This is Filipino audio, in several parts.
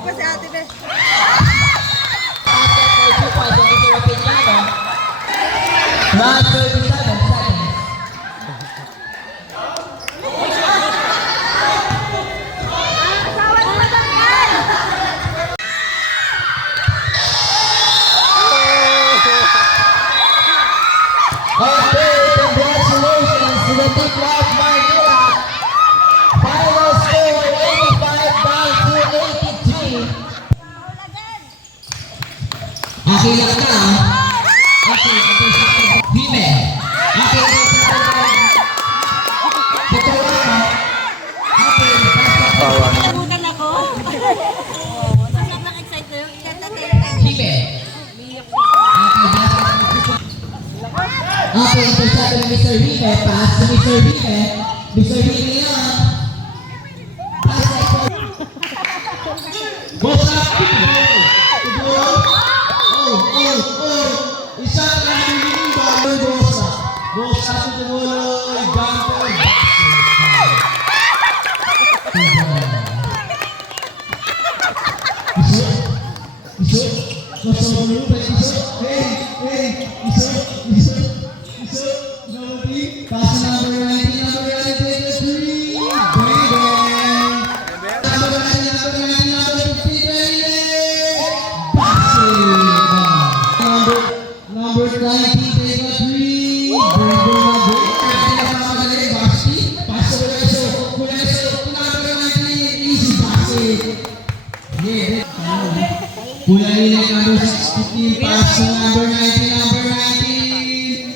Bumalik pa si Ate Beth. Basket for 2 points from Mr. Opiniano. Last 37 seconds. Okay, congratulations to the team of Manila. Final score 85 down to 83. Okay lang na. Okay, Hime. Okay, Nabukan ako. Sobrang excited na yung entertainment. Hime. Okay, intercepted ni Mr. Hime. Pass to Mr. Hime. Mr. Hime yan. Pass like for... Goes up to goal. Isa na yung ball. Goes up to the goal. Jumper. Pass number 19, number 23. Number 19, take a 3. Pass easy basket. Yeah. Kuya Inek, number 16, pass to number 19, number 19.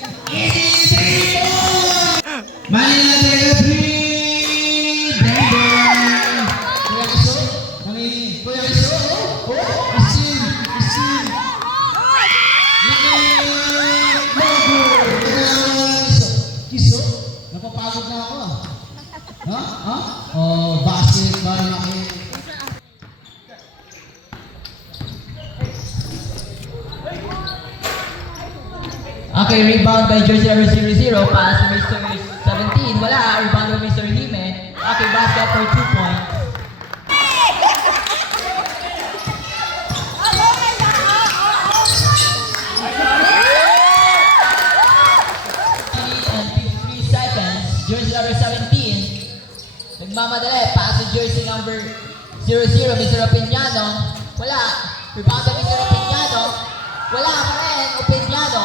Manila, take a 3. Brandon. Kuya Kiso, Kuya Kiso, Isin. Kiso, napapagod na ako ah. Ha? Oh, basketball na kayo. Okay, rebound by jersey number 00. Pass to Mr. 17. Wala. Rebound by Mr. Hime. Okay, basket for 2 points. And 53 seconds. Jersey number 17. Nagmamadali. Pass to jersey number 00. Mr. Opiniano. Wala. Rebound by Mr. Opiniano. Wala pa rin. Opiniano.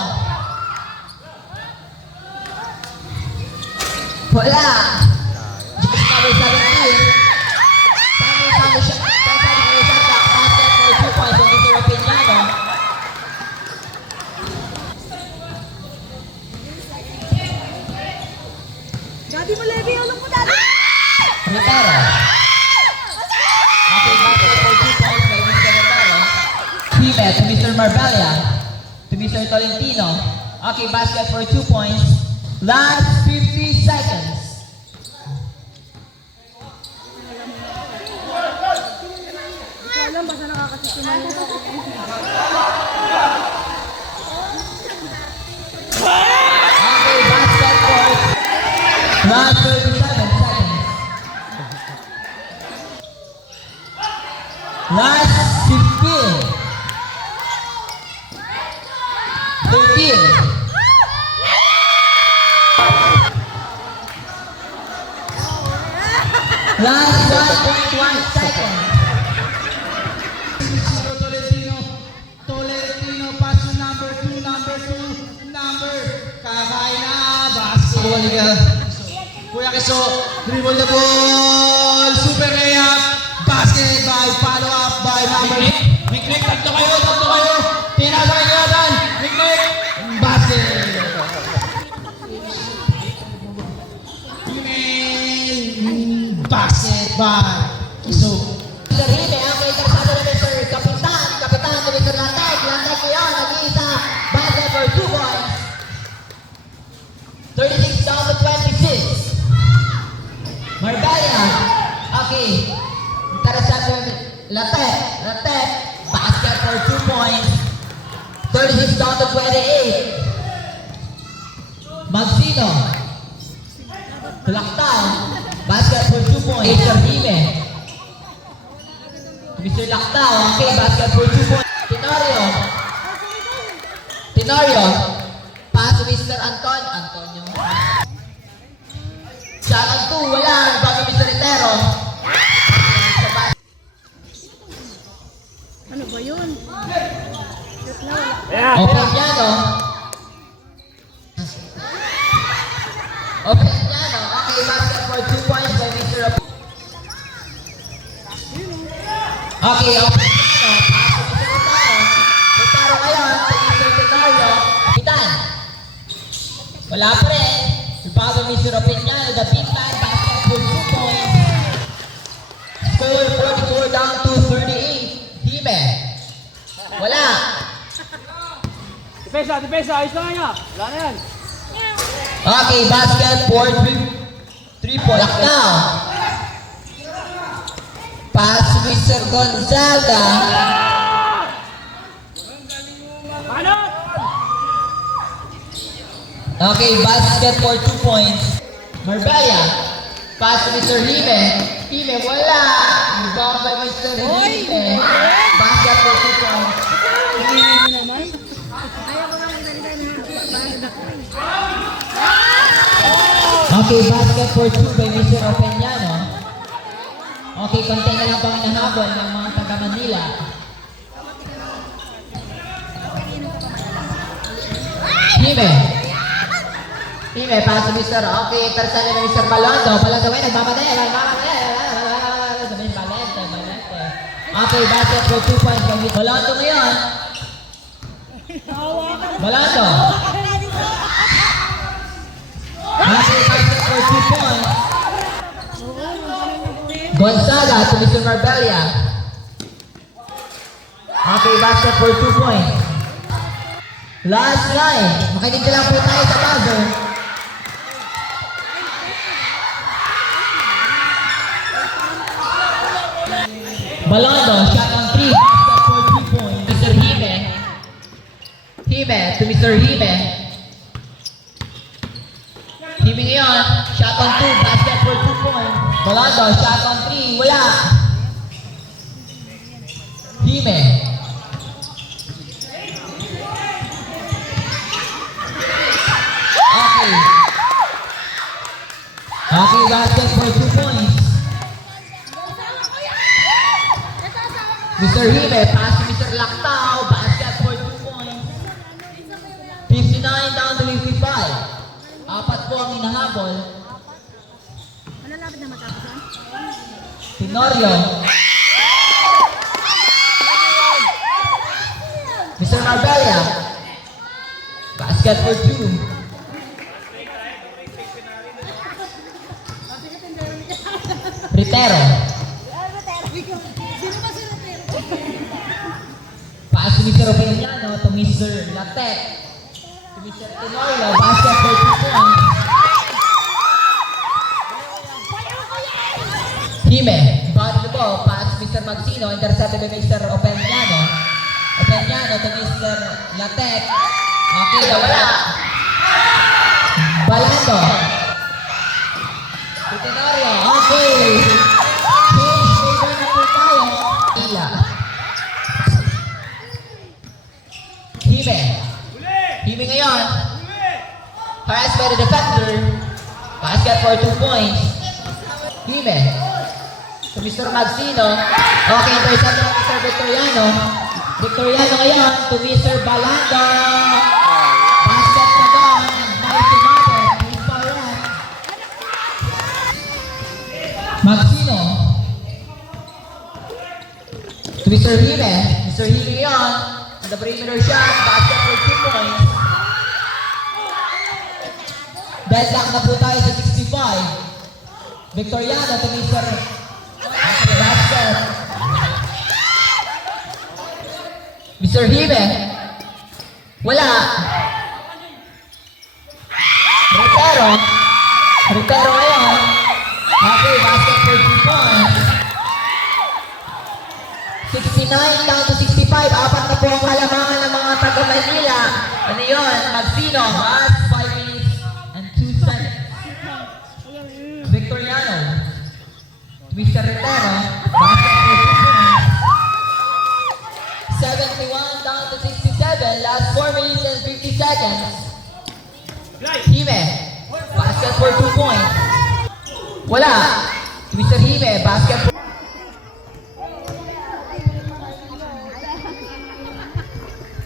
Wala. Jersey number 17. Tama siya. Basket for 2 points from Mr. Opiniano. Daddy mo, Levi. Ulong mo, Daddy. Retaro. Okay, basket for 2 points by Mr. Retaro. Hime to Mr. Marbella. To Mr. Tolentino. Okay, basket for 2 points. Last 50 seconds. Alam, basta nakakasisimay na. Okay, basket for last 37 seconds. Last 15. 13. Last 1.1 seconds. Tolentino, pass to number 2. Kakain na, basket. Kuya Kiso, dribble the ball. Super layup. Basket by follow up by number. Miklik, tatlo kayo. Pinasok kayo doon. Miklik. Basket. Basket by Kiso. Mr. Hime, ang may karsado na Mr. Kapitan to Mr. Lanteg ko yun, nag-iisa, basket for 2 points. 36 down to 26. Marbella, okay. Karsado Lanteg, basket for 2 points. 36 down to 28. Magsino, Tulaktan, basket for 2 points. Mr. Hime. Mr. Lactao. Okay, basket for 2 points. Tenorio. Tenorio. Pass to Mr. Antonio. Shot on 2. Wala. Bago Mr. Retero. Ano ba yun? Shoot na, wala. Opeñano. Opeñano. Okay, basket for 2 points by Mr. Okay, Opeñano. Pass to Mr. Retero. Retero ngayon sa Mr. Tenorio. Kapitan. Wala pa rin. Bago Mr. Opeñano, the big man basket for 2 points. Score 44 down to 38. Hime. Wala. Depensa, ayos na nga. Wala na yan. Okay, basket for 3 points. Lactao. Pass to Mr. Gonzaga. Manot! Okay, basket for 2 points. Marbella. Pass to Mr. Hime. Hime, wala. Rebound by Mr. Hime. Basket for 2 points. Hindi mo naman. Ayaw ko lang magsalita na. Bakit ako? Okay, basket for 2 by Mr. Opeñano. Okay, konti na lang pang hinahabol ng mga taga Manila. Hime. Hime, pass to Mr. Okay, persona na Mr. Balondo. Balondo, wait, nagmamadali. Valente. Okay, basket for 2 points by Mr. Balondo ngayon. Balondo. Okay, basket for 2 points. Gonzaga to Mr. Marbella. Okay, basket for 2 points. Last line. Makinig lang po tayo sa buzzer. Balondo, shot on 3. Basket for 3 points. Mr. Hime. Hime to Mr. Hime. Hime ngayon. Shot on 2. Basket for 2 points. Balondo, shot on 3. Wala. Hime. Okay. Okay, basket for 2 points. Mr. Hime, pass to Mr. Lactao. Basket for 2 points. 59 down to 55. Apat po ang hinahabol. Ano lapit na matapos yan? Tenorio. Mr. Marbella. Basket for 2. Ritero. Sino ba si Ratero? Pass to Mr. Opeñano to Mr. Latek. To Mr. Tenorio. Basket for 2 points. Hime. Body the ball. Pass to Mr. Magsino. Intercepted by Mr. Opeñano. Opeñano to Mr. Latek. Okay, wala. Balando. To Tenorio. Okay. Change favor na po tayo. Ila. Hime. Hime ngayon. Harassed by the defender. Basket for 2 points. Hime. To Mr. Magsino. Okay, intercepted by Mr. Victoriano. Victoriano ngayon to Mr. Balando. Basket na doon. May sumabot. May foul. Magsino. To Mr. Hime. Mr. Hime ngayon. On the perimeter shot. Basket for 2 points. Deadlock na po tayo sa 65. Victoriano to Mr. Basket. Mr. Hime. Wala. Retero. Retero ngayon. Okay, basket for 2 points. 69 down to 65. Apat na po ang kalamangan ng mga taga Manila. Ano yun? Magsino has 5 minutes and 2 seconds. Victoriano. Mr. Retero. Basket for 2 points. Wala. Mr. Hime, basket.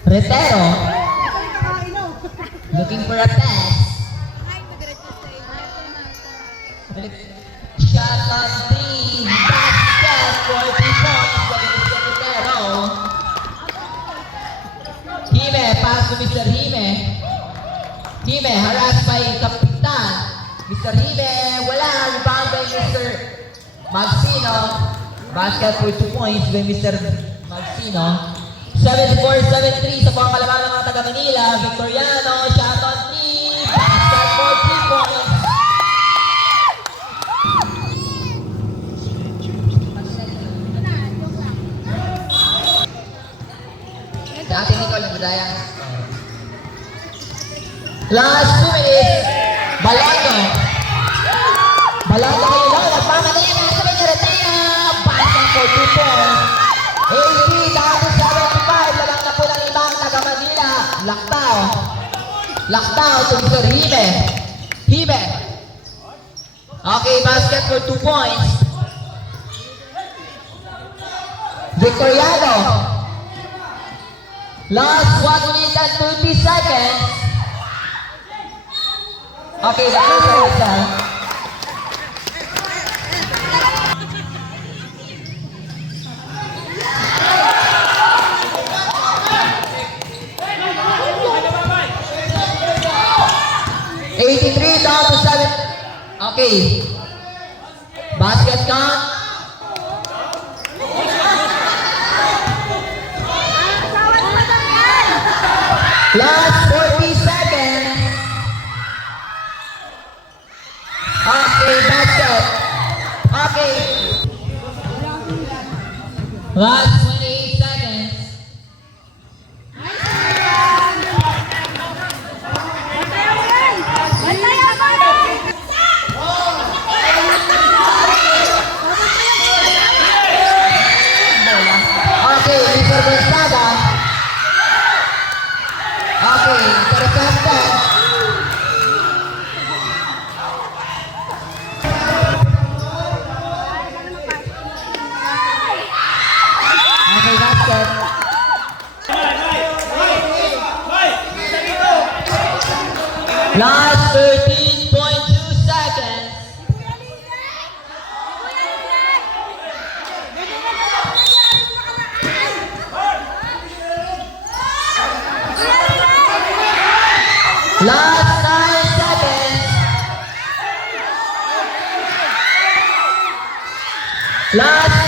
Retero. Looking for a pass. Shot on three. Basket for 3 points. Mr. Retero. Hime, pass to Mr. Hime. Hime, harassed by Kapitan. Mr. Hime, wala. Rebound by Mr. Magsino. Basket for 2 points by Mr. Magsino. 74-73 sa pangkalaban ng mga taga-Manila. Victoriano, shot on 3. Basket for 3 points. Sa ating Nicole, nagdaya. Last 2 minutes. Balondo. Balondo kayo lang. Nagmamanila. Sabay na retena. Basket for 2 points. 80-75. Lalang na po ng ibang taga-Manila. Laktaw. Laktaw to Mr. Hime. Hime. Okay, basket for 2 points. Victoriano. Last 1 minute and 30 seconds. Okay, the first whistle. Down to 7. Okay. Basket count. Last 40 seconds. Okay, basket. Okay. Last 28 seconds. Okay, Mr. Gonzaga. Okay, intercepted. Okay, basket. Last 13.2 seconds. Last 9 seconds. Last